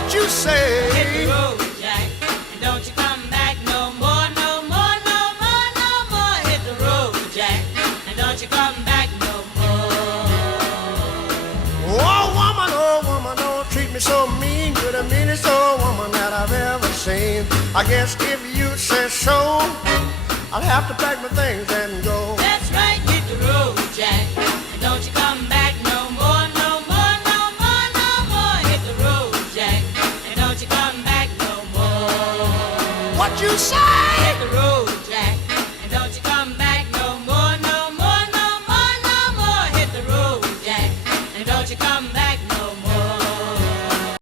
What you say? Hit the road, Jack, and don't you come back no more, no more, no more, no more. Hit the road, Jack, and don't you come back no more. Oh woman, don't treat me so mean. You're the meanest old woman that I've ever seen. I guess if you say so, I'll have to pack my things and go. That's right, hit the road, Jack, and don't you come back no more, no more, no more, no more. Hit the road, Jack, and don't you come back no more. What you say? Hit the